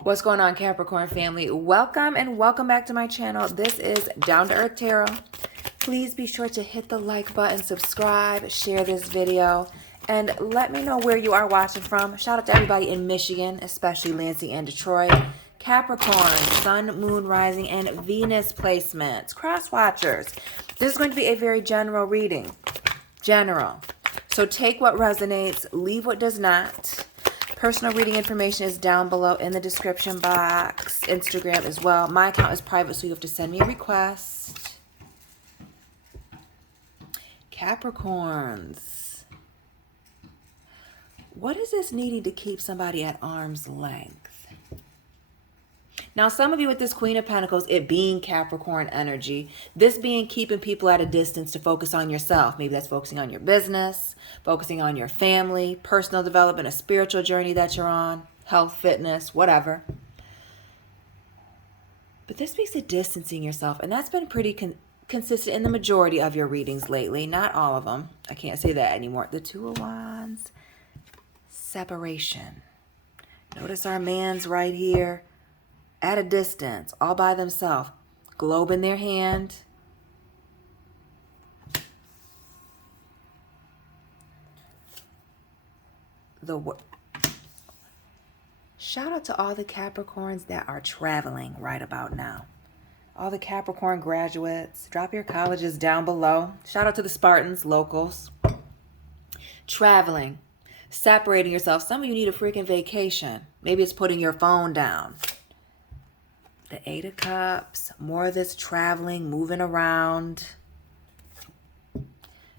What's going on, Capricorn family? Welcome and welcome back to my channel. This is Down to Earth Tarot. Please be sure to hit the like button, subscribe, share this video, and let me know where you are watching from. Shout out to everybody in Michigan, especially Lansing and Detroit. Capricorn, Sun, Moon, Rising, and Venus placements. Cross watchers. This is going to be a very general reading. General. So take what resonates, leave what does not. Personal reading information is down below in the description box. Instagram as well. My account is private, so you have to send me a request. Capricorns. What is this needing to keep somebody at arm's length? Now, some of you with this Queen of Pentacles, it being Capricorn energy, this being keeping people at a distance to focus on yourself. Maybe that's focusing on your business, focusing on your family, personal development, a spiritual journey that you're on, health, fitness, whatever. But this speaks to distancing yourself, and that's been pretty consistent in the majority of your readings lately. Not all of them. I can't say that anymore. The Two of Wands, separation. Notice our man's right here. At a distance, all by themselves, globe in their hand. Shout out to all the Capricorns that are traveling right about now. All the Capricorn graduates, drop your colleges down below. Shout out to the Spartans, locals. Traveling, separating yourself. Some of you need a freaking vacation. Maybe it's putting your phone down. The Eight of Cups, more of this traveling, moving around.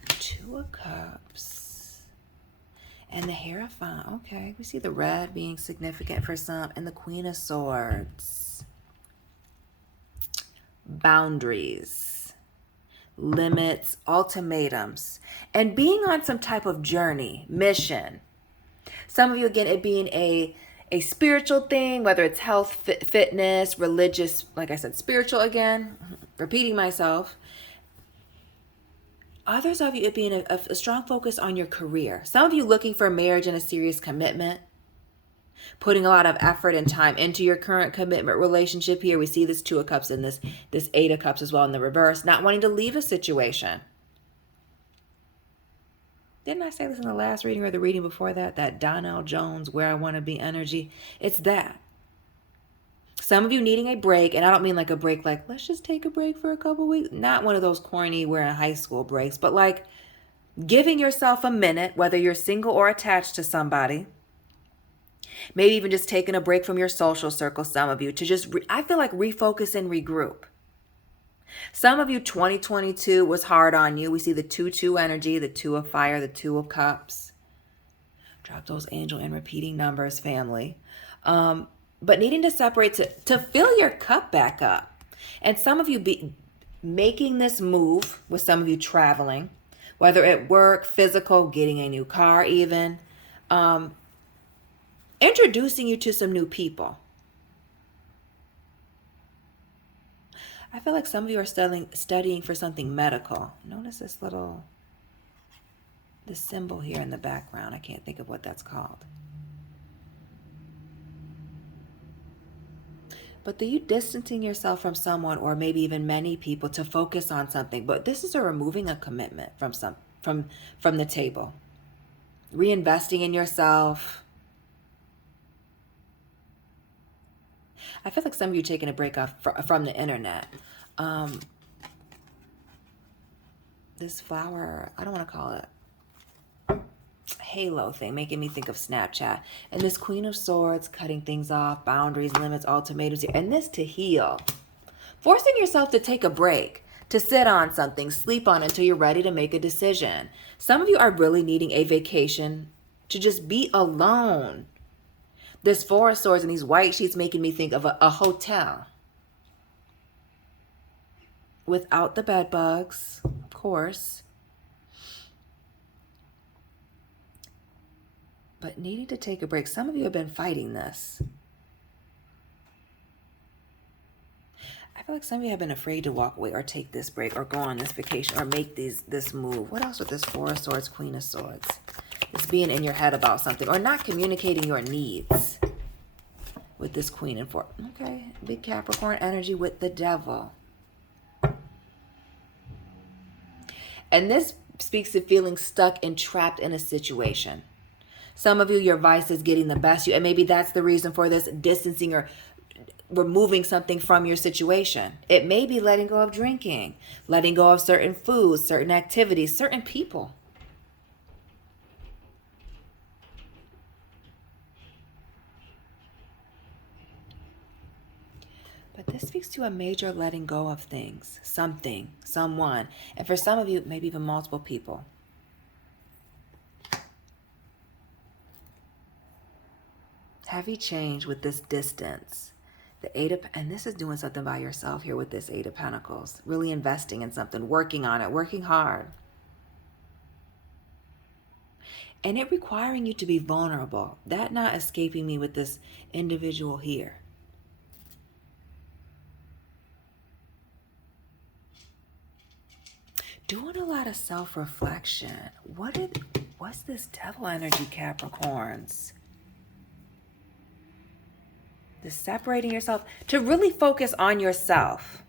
Two of Cups. And the Hierophant. Okay, we see the red being significant for some. And the Queen of Swords. Boundaries. Limits, ultimatums. And being on some type of journey, mission. Some of you, again, it being a spiritual thing, whether it's health, fitness, religious, like I said, spiritual again, repeating myself. Others of you, it being a strong focus on your career. Some of you looking for marriage and a serious commitment, putting a lot of effort and time into your current commitment relationship here. We see this Two of Cups and this Eight of Cups as well in the reverse, not wanting to leave a situation. Didn't I say this in the last reading or the reading before that? That Donnell Jones, Where I Want to Be energy. It's that. Some of you needing a break, and I don't mean like a break like, let's just take a break for a couple weeks. Not one of those corny, we're in high school breaks, but like giving yourself a minute, whether you're single or attached to somebody. Maybe even just taking a break from your social circle, some of you, to just, I feel like refocus and regroup. Some of you, 2022 was hard on you. We see the 2-2 energy, the Two of Fire, the Two of Cups. Drop those angel and repeating numbers, family. But needing to separate to fill your cup back up. And some of you be making this move, with some of you traveling, whether at work, physical, getting a new car even, introducing you to some new people. I feel like some of you are studying for something medical. Notice this symbol here in the background. I can't think of what that's called. But you distancing yourself from someone, or maybe even many people, to focus on something. But this is a removing a commitment from the table. Reinvesting in yourself. I feel like some of you taking a break off from the internet. This flower, I don't want to call it halo thing, making me think of Snapchat. And this Queen of Swords, cutting things off, boundaries, limits, ultimatums here. And this to heal. Forcing yourself to take a break, to sit on something, sleep on until you're ready to make a decision. Some of you are really needing a vacation to just be alone. This Four of Swords and these white sheets making me think of a hotel. Without the bed bugs, of course. But needing to take a break. Some of you have been fighting this. I feel like some of you have been afraid to walk away or take this break or go on this vacation or make this move. What else with this Four of Swords, Queen of Swords? It's being in your head about something or not communicating your needs. with this Queen and Four. Okay, big Capricorn energy with the Devil. And this speaks to feeling stuck and trapped in a situation. Some of you, your vice is getting the best of you, and maybe that's the reason for this distancing or removing something from your situation. It may be letting go of drinking, letting go of certain foods, certain activities, certain people. But this speaks to a major letting go of things, something, someone, and for some of you, maybe even multiple people. Heavy change with this distance. The Eight of, and this is doing something by yourself here with this Eight of Pentacles. Really investing in something, working on it, working hard. And it requiring you to be vulnerable. That not escaping me with this individual here. Doing a lot of self-reflection. What's this Devil energy, Capricorns? The separating yourself to really focus on yourself.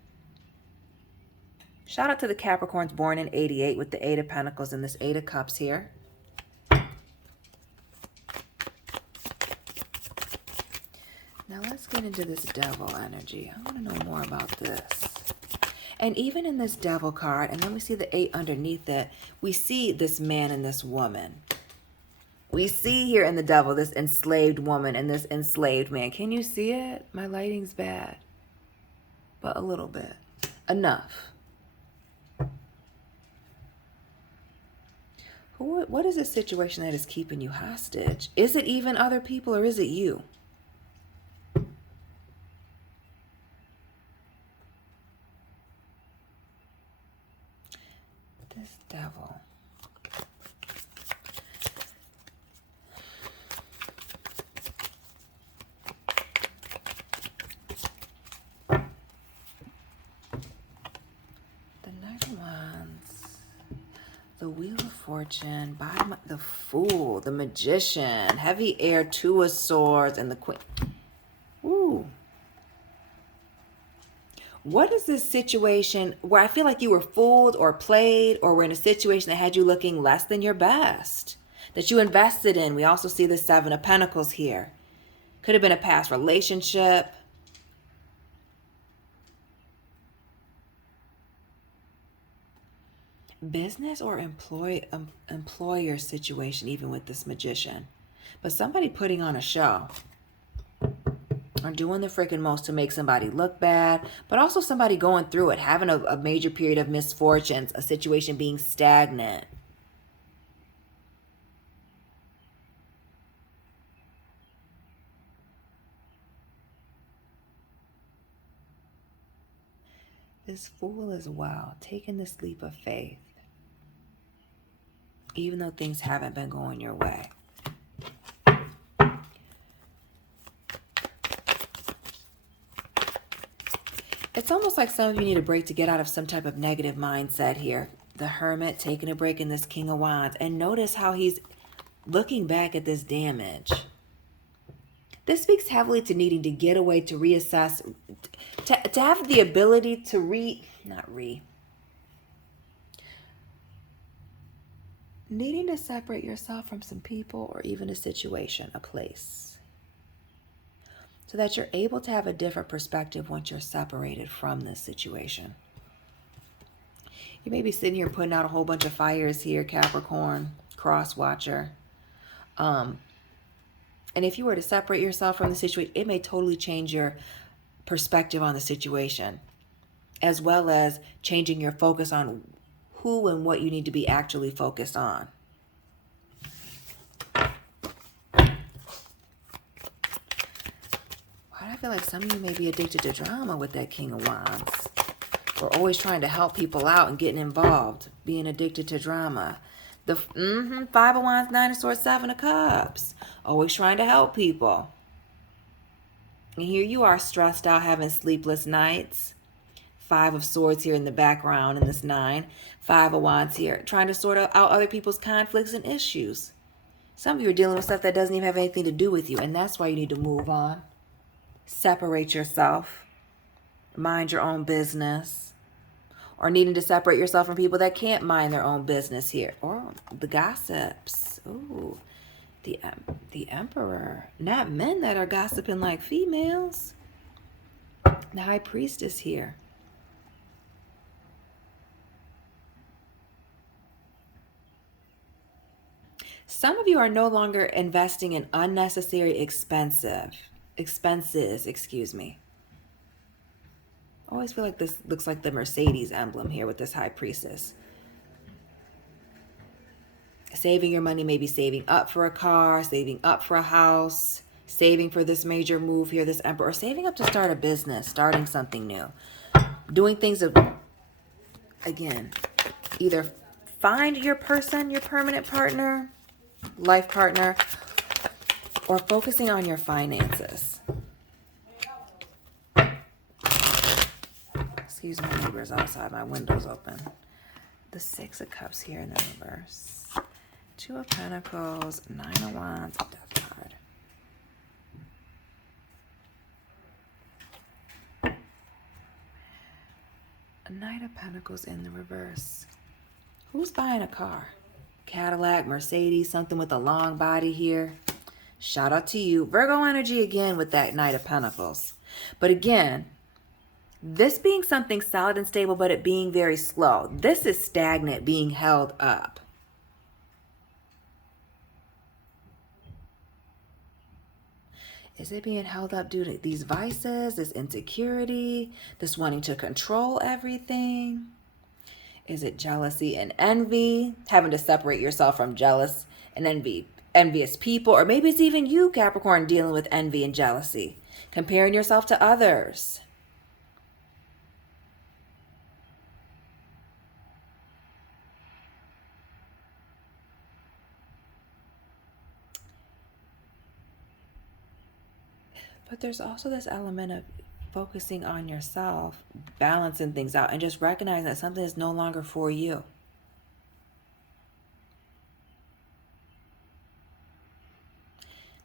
Shout out to the Capricorns born in 88 with the Eight of Pentacles and this Eight of Cups here. Now let's get into this Devil energy. I want to know more about this. And even in this Devil card, and then we see the 8 underneath it, we see this man and this woman. We see here in the Devil this enslaved woman and this enslaved man. Can you see it? My lighting's bad. But a little bit. Enough. What is this situation that is keeping you hostage? Is it even other people or is it you? This Devil. The Wheel of Fortune, the Fool, the Magician, Heavy Air, Two of Swords, and the Queen. Ooh. What is this situation where I feel like you were fooled or played or were in a situation that had you looking less than your best, that you invested in? We also see the Seven of Pentacles here. Could have been a past relationship. Business or employer situation, even with this Magician. But somebody putting on a show or doing the freaking most to make somebody look bad, but also somebody going through it, having a major period of misfortunes, a situation being stagnant. This Fool as well, taking this leap of faith. Even though things haven't been going your way. It's almost like some of you need a break to get out of some type of negative mindset here. The Hermit taking a break in this King of Wands. And notice how he's looking back at this damage. This speaks heavily to needing to get away, to reassess, to have the ability to needing to separate yourself from some people or even a situation, a place, so that you're able to have a different perspective once you're separated from this situation. You may be sitting here putting out a whole bunch of fires here, Capricorn, cross watcher. And if you were to separate yourself from the situation, it may totally change your perspective on the situation, as well as changing your focus on who and what you need to be actually focused on. Why do I feel like some of you may be addicted to drama with that King of Wands? Or always trying to help people out and getting involved, being addicted to drama. The Five of Wands, Nine of Swords, Seven of Cups. Always trying to help people. And here you are stressed out, having sleepless nights. Five of Swords here in the background in this 9. Five of Wands here, trying to sort out other people's conflicts and issues. Some of you are dealing with stuff that doesn't even have anything to do with you, and that's why you need to move on. separate yourself, mind your own business, or needing to separate yourself from people that can't mind their own business here. Or the gossips. Ooh, the Emperor. Not men that are gossiping like females. The High Priestess here. Some of you are no longer investing in unnecessary expenses, excuse me. I always feel like this looks like the Mercedes emblem here with this High Priestess. Saving your money, maybe saving up for a car, saving up for a house, saving for this major move here, this Emperor, or saving up to start a business, starting something new. Doing things of, again, either find your person, your permanent partner, life partner, or focusing on your finances. Excuse me, neighbors outside, my window's open. The Six of Cups here in the reverse. Two of Pentacles, Nine of Wands, Death card. A Knight of Pentacles in the reverse. Who's buying a car? Cadillac, Mercedes, something with a long body here. Shout out to you. Virgo energy again with that Knight of Pentacles. But again, this being something solid and stable, but it being very slow. This is stagnant, being held up. Is it being held up due to these vices, this insecurity, this wanting to control everything? Is it jealousy and envy, having to separate yourself from jealous and envious people? Or maybe it's even you, Capricorn, dealing with envy and jealousy, comparing yourself to others. But there's also this element of focusing on yourself, balancing things out, and just recognizing that something is no longer for you.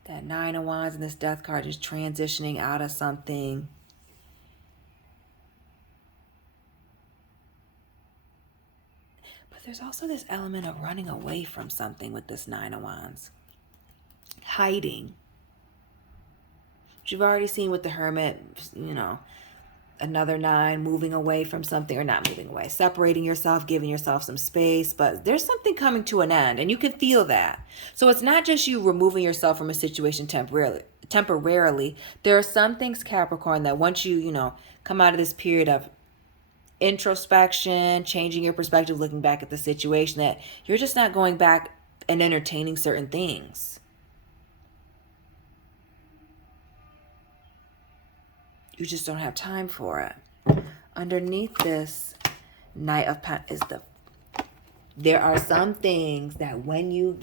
That Nine of Wands and this Death card is transitioning out of something. But there's also this element of running away from something with this Nine of Wands. Hiding. Which you've already seen with the Hermit, you know, another nine, moving away from something, or not moving away, separating yourself, giving yourself some space, but there's something coming to an end, and you can feel that. So it's not just you removing yourself from a situation temporarily. There are some things, Capricorn, that once you, come out of this period of introspection, changing your perspective, looking back at the situation, that you're just not going back and entertaining certain things. You just don't have time for it. Underneath this Knight of Pentacles there are some things that when you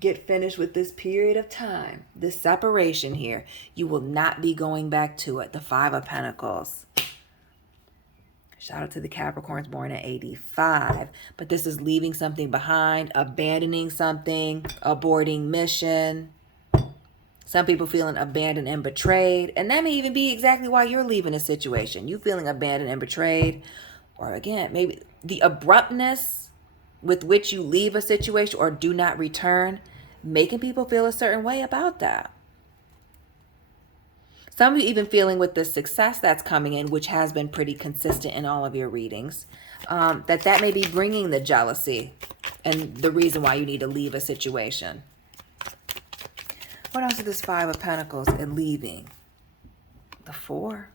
get finished with this period of time, this separation here, you will not be going back to it. The Five of Pentacles. Shout out to the Capricorns born in 85. But this is leaving something behind, abandoning something, aborting mission. Some people feeling abandoned and betrayed. And that may even be exactly why you're leaving a situation. You feeling abandoned and betrayed. Or again, maybe the abruptness with which you leave a situation or do not return, making people feel a certain way about that. Some of you even feeling with the success that's coming in, which has been pretty consistent in all of your readings, that may be bringing the jealousy and the reason why you need to leave a situation. What else is this Five of Pentacles and leaving? The Four,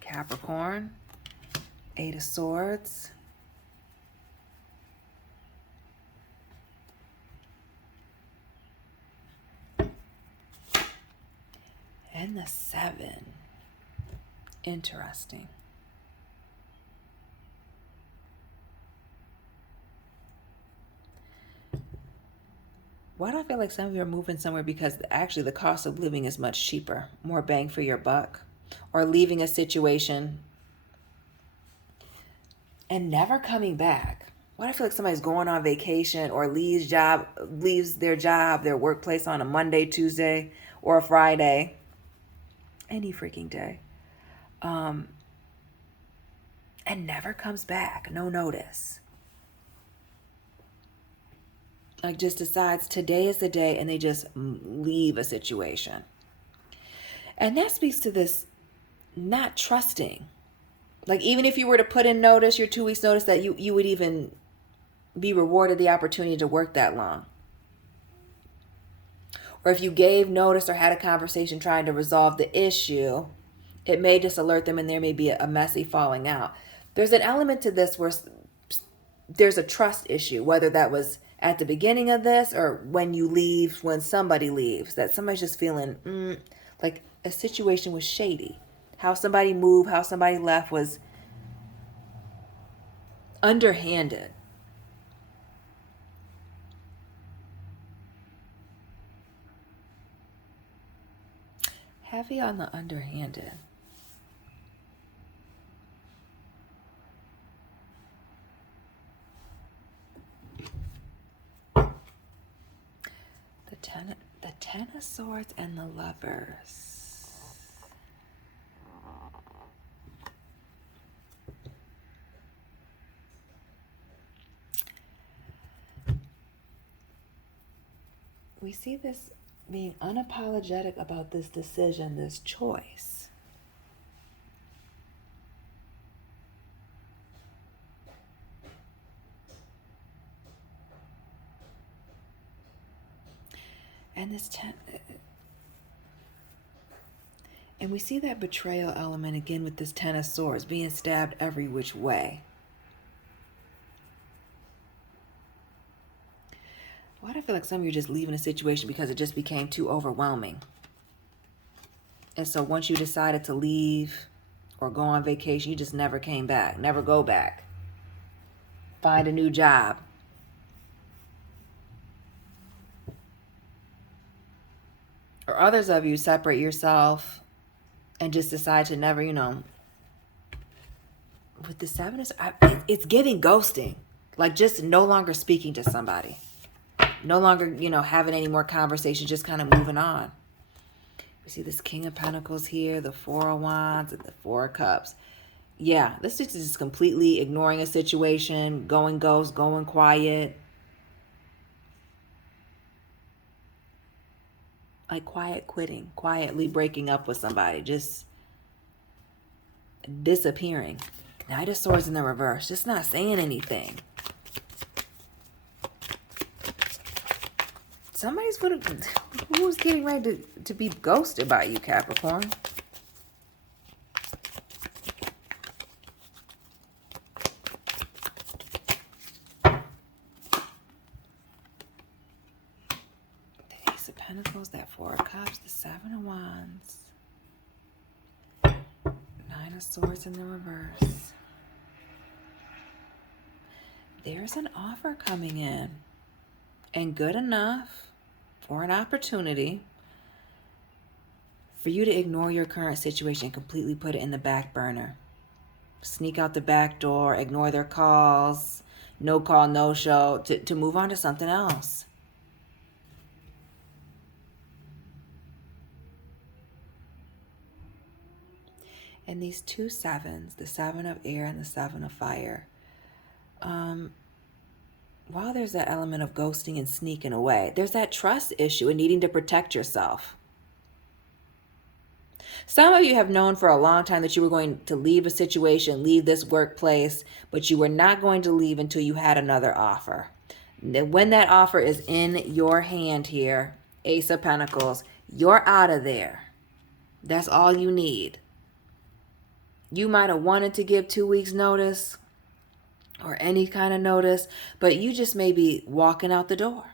Capricorn, Eight of Swords, and the Seven. Interesting. Why do I feel like some of you are moving somewhere because actually the cost of living is much cheaper, more bang for your buck, or leaving a situation and never coming back? Why do I feel like somebody's going on vacation or leaves their job, their workplace on a Monday, Tuesday, or a Friday, Any freaking day. And never comes back. No notice. Like just decides today is the day and they just leave a situation. And that speaks to this not trusting. Like even if you were to put in notice, your 2 weeks notice, that you would even be rewarded the opportunity to work that long. Or if you gave notice or had a conversation trying to resolve the issue, it may just alert them and there may be a messy falling out. There's an element to this where there's a trust issue, whether that was at the beginning of this or when you leave, when somebody leaves, that somebody's just feeling like a situation was shady. How somebody moved, how somebody left was underhanded. Heavy on the underhanded. The Ten of Swords and the Lovers. We see this being unapologetic about this decision, this choice. And and we see that betrayal element again with this Ten of Swords, being stabbed every which way. Why do I feel like some of you are just leaving a situation because it just became too overwhelming? And so once you decided to leave or go on vacation, you just never came back, never go back. Find a new job. Or others of you separate yourself and just decide to never, with the Seven of Swords, it's giving ghosting. Like just no longer speaking to somebody. No longer, having any more conversations, just kind of moving on. We see this King of Pentacles here, the Four of Wands, and the Four of Cups. Yeah, this is just completely ignoring a situation, going ghost, going quiet. Like quiet quitting, quietly breaking up with somebody, just disappearing. Knight of Swords in the reverse, just not saying anything. Who's getting ready to be ghosted by you, Capricorn? The Ace of Pentacles, that Four of Cups, the Seven of Wands, Nine of Swords in the reverse. There's an offer coming in, and good enough for an opportunity for you to ignore your current situation, completely put it in the back burner. Sneak out the back door, ignore their calls, no call, no show, to move on to something else. And these two sevens, the Seven of Air and the Seven of Fire, while there's that element of ghosting and sneaking away, there's that trust issue and needing to protect yourself. Some of you have known for a long time that you were going to leave a situation, leave this workplace, but you were not going to leave until you had another offer. When that offer is in your hand here, Ace of Pentacles, you're out of there. That's all you need. You might have wanted to give 2 weeks notice or any kind of notice, but you just may be walking out the door.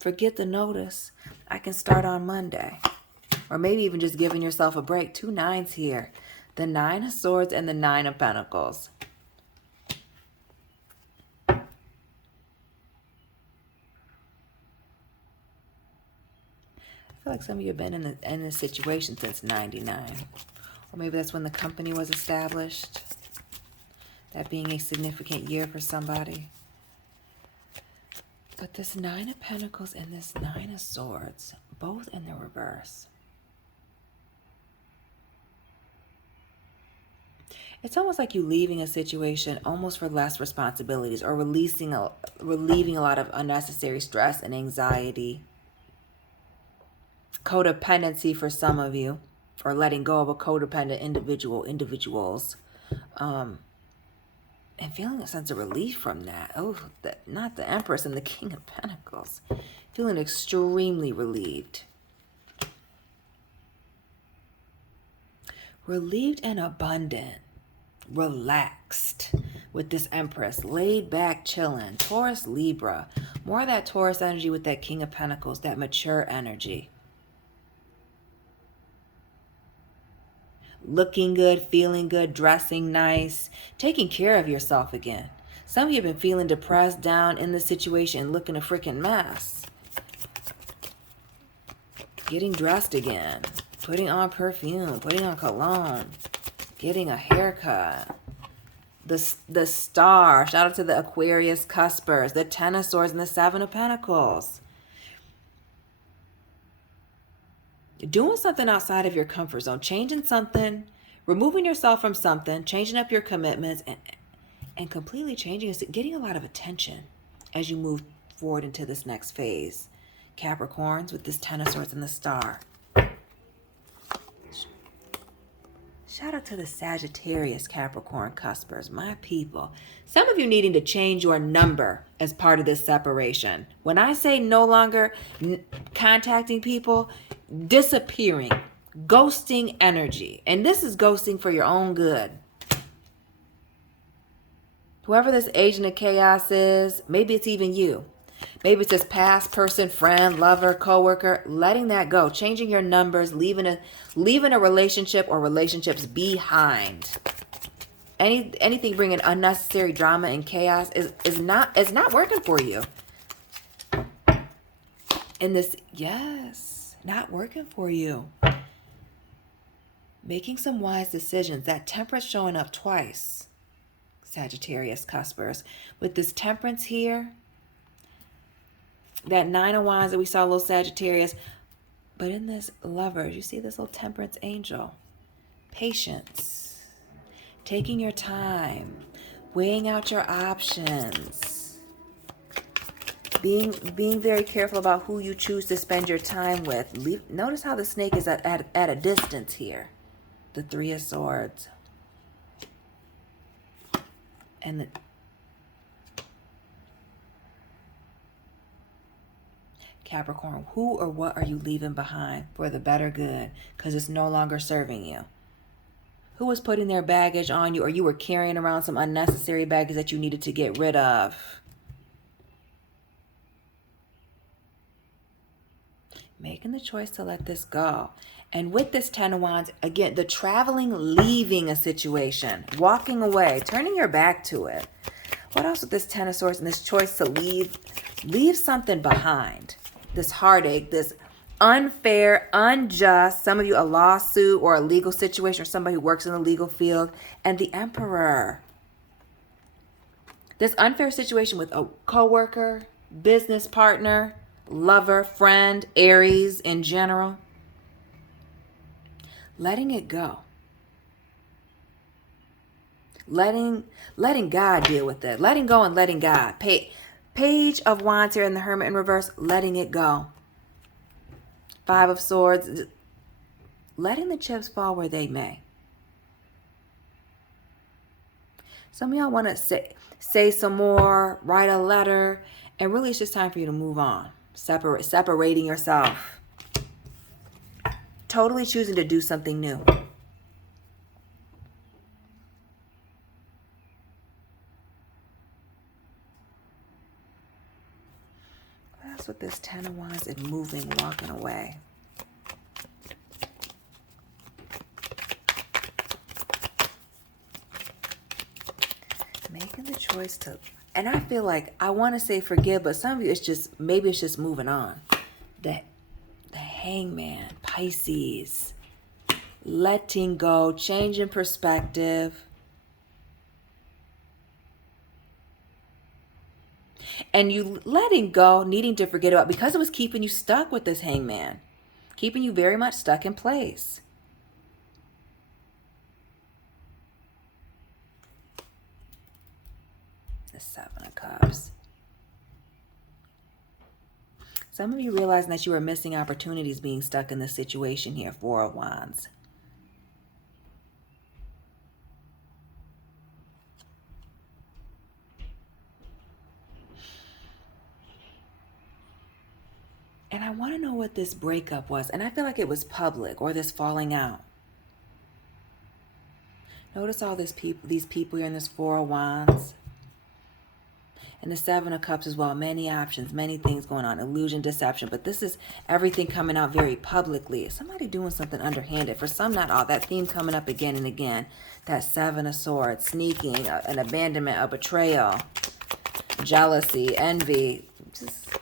Forget the notice. I can start on Monday. Or maybe even just giving yourself a break. 2 nines here. The Nine of Swords and the Nine of Pentacles. I feel like some of you have been in this situation since 99. Or maybe that's when the company was established. That being a significant year for somebody. But this Nine of Pentacles and this Nine of Swords, both in the reverse. It's almost like you leaving a situation almost for less responsibilities, or relieving a lot of unnecessary stress and anxiety. Codependency for some of you, or letting go of a codependent individuals. And feeling a sense of relief from that. Oh, not the Empress and the King of Pentacles. Feeling extremely relieved. Relieved and abundant. Relaxed with this Empress. Laid back, chilling. Taurus, Libra. More of that Taurus energy with that King of Pentacles. That mature energy. Looking good, feeling good, dressing nice, taking care of yourself again. Some of you have been feeling depressed, down in the situation, looking a freaking mess. Getting dressed again, putting on perfume, putting on cologne, getting a haircut. The Star, shout out to the Aquarius cuspers, the Ten of Swords and the Seven of Pentacles. Doing something outside of your comfort zone, changing something, removing yourself from something, changing up your commitments, and completely changing it, getting a lot of attention as you move forward into this next phase. Capricorns with this Ten of Swords and the Star. Shout out to the Sagittarius Capricorn cuspers, my people. Some of you needing to change your number as part of this separation. When I say no longer contacting people, disappearing, ghosting energy. And this is ghosting for your own good. Whoever this agent of chaos is, maybe it's even you. Maybe it's this past person, friend, lover, coworker, letting that go, changing your numbers, leaving a relationship or relationships behind. Anything bringing unnecessary drama and chaos is not working for you. And this, yes, not working for you. Making some wise decisions. That Temperance showing up twice. Sagittarius cuspers. With this Temperance here, that Nine of Wands that we saw, little Sagittarius. But in this Lovers, you see this little Temperance angel. Patience. Taking your time. Weighing out your options. Being very careful about who you choose to spend your time with. Notice how the snake is at a distance here. The Three of Swords. And the Capricorn, who or what are you leaving behind for the better good? Because it's no longer serving you. Who was putting their baggage on you, or you were carrying around some unnecessary baggage that you needed to get rid of? Making the choice to let this go. And with this Ten of Wands, again, the traveling, leaving a situation, walking away, turning your back to it. What else with this Ten of Swords and this choice to leave something behind? This heartache, this unfair, unjust, some of you a lawsuit or a legal situation, or somebody who works in the legal field, and the Emperor. This unfair situation with a coworker, business partner, lover, friend, Aries in general. Letting it go. Letting God deal with it. Letting go and letting God. Page of Wands here in the Hermit in reverse. Letting it go. Five of Swords. Letting the chips fall where they may. Some of y'all want to say some more, write a letter, and really it's just time for you to move on. Separating yourself. Totally choosing to do something new. That's with this Ten of Wands and moving, walking away. Making the choice to, and I feel like I want to say forgive, but some of you maybe it's just moving on. The Hangman, Pisces, letting go, changing perspective. And you letting go, needing to forget about, because it was keeping you stuck with this Hangman, keeping you very much stuck in place. The Seven of Cups. Some of you realizing that you are missing opportunities being stuck in this situation here. Four of Wands. And I want to know what this breakup was. And I feel like it was public, or this falling out. Notice all these people here in this Four of Wands. And the Seven of Cups as well. Many options, many things going on. Illusion, deception. But this is everything coming out very publicly. Somebody doing something underhanded. For some, not all. That theme coming up again and again. That Seven of Swords. Sneaking, an abandonment, a betrayal. Jealousy, envy. Just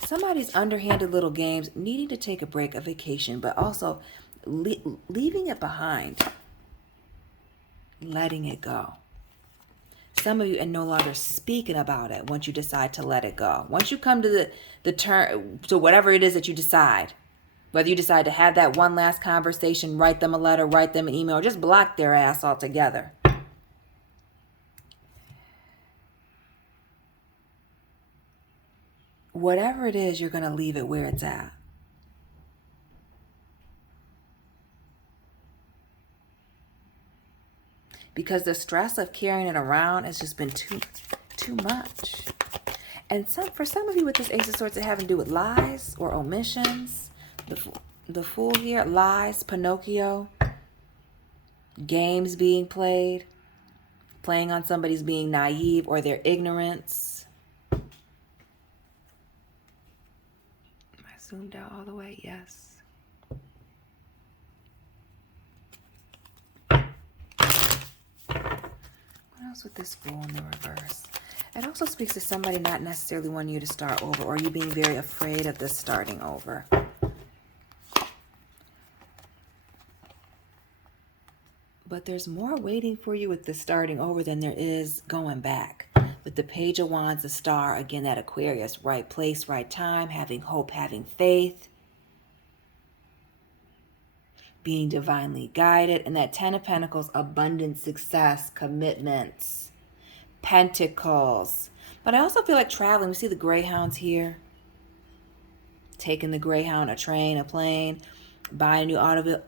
somebody's underhanded little games, needing to take a break, a vacation, but also leaving it behind. Letting it go. Some of you are no longer speaking about it once you decide to let it go. Once you come to the turn to whatever it is that you decide, whether you decide to have that one last conversation, write them a letter, write them an email, or just block their ass altogether. Whatever it is, you're going to leave it where it's at. Because the stress of carrying it around has just been too much. And for some of you with this Ace of Swords, it having to do with lies or omissions. The Fool here, lies, Pinocchio, games being played, playing on somebody's being naive or their ignorance. Am I zoomed out all the way? Yes. What else with this Fool in the reverse? It also speaks to somebody not necessarily wanting you to start over, or you being very afraid of this starting over. But there's more waiting for you with the starting over than there is going back. With the Page of Wands, the Star, again, that Aquarius, right place, right time, having hope, having faith, being divinely guided, and that Ten of Pentacles, abundance, success, commitments, Pentacles. But I also feel like traveling. We see the Greyhounds here. Taking the Greyhound, a train, a plane, buying a new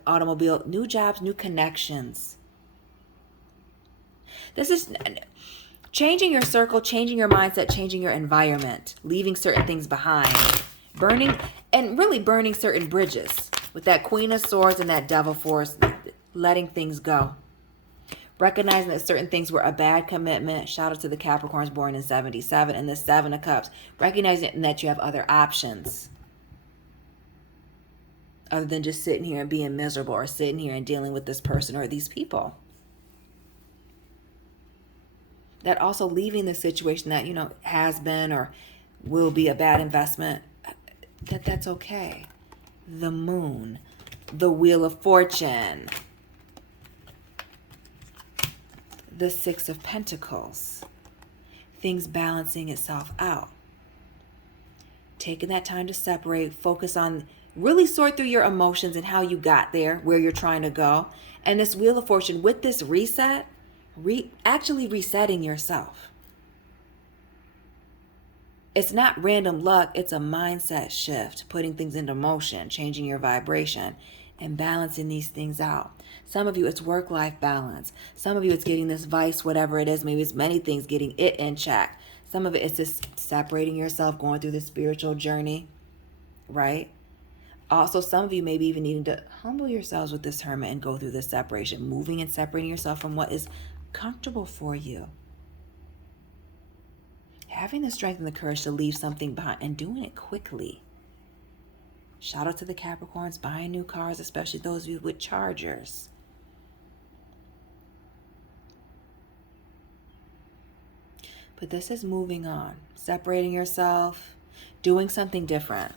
automobile, new jobs, new connections. This is changing your circle, changing your mindset, changing your environment, leaving certain things behind, burning, and really burning certain bridges. With that Queen of Swords and that Devil Force, letting things go. Recognizing that certain things were a bad commitment. Shout out to the Capricorns born in 77. And the Seven of Cups. Recognizing that you have other options. Other than just sitting here and being miserable, or sitting here and dealing with this person or these people. That also leaving the situation that, has been or will be a bad investment. That's okay. The Moon, the Wheel of Fortune, the Six of Pentacles, things balancing itself out. Taking that time to separate, focus on, really sort through your emotions and how you got there, where you're trying to go. And this Wheel of Fortune, with this reset, actually resetting yourself. It's not random luck, it's a mindset shift, putting things into motion, changing your vibration, and balancing these things out. Some of you, it's work-life balance. Some of you, it's getting this vice, whatever it is. Maybe it's many things, getting it in check. Some of it is just separating yourself, going through the spiritual journey, right? Also, some of you maybe even needing to humble yourselves with this Hermit and go through this separation, moving and separating yourself from what is comfortable for you. Having the strength and the courage to leave something behind and doing it quickly. Shout out to the Capricorns buying new cars, especially those of you with Chargers. But this is moving on, separating yourself, doing something different,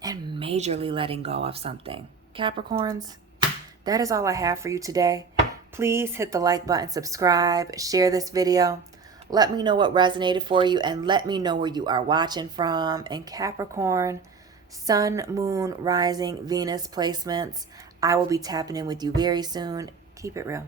and majorly letting go of something. Capricorns, that is all I have for you today. Please hit the like button, subscribe, share this video. Let me know what resonated for you, and let me know where you are watching from. And Capricorn, Sun, Moon, Rising, Venus placements. I will be tapping in with you very soon. Keep it real.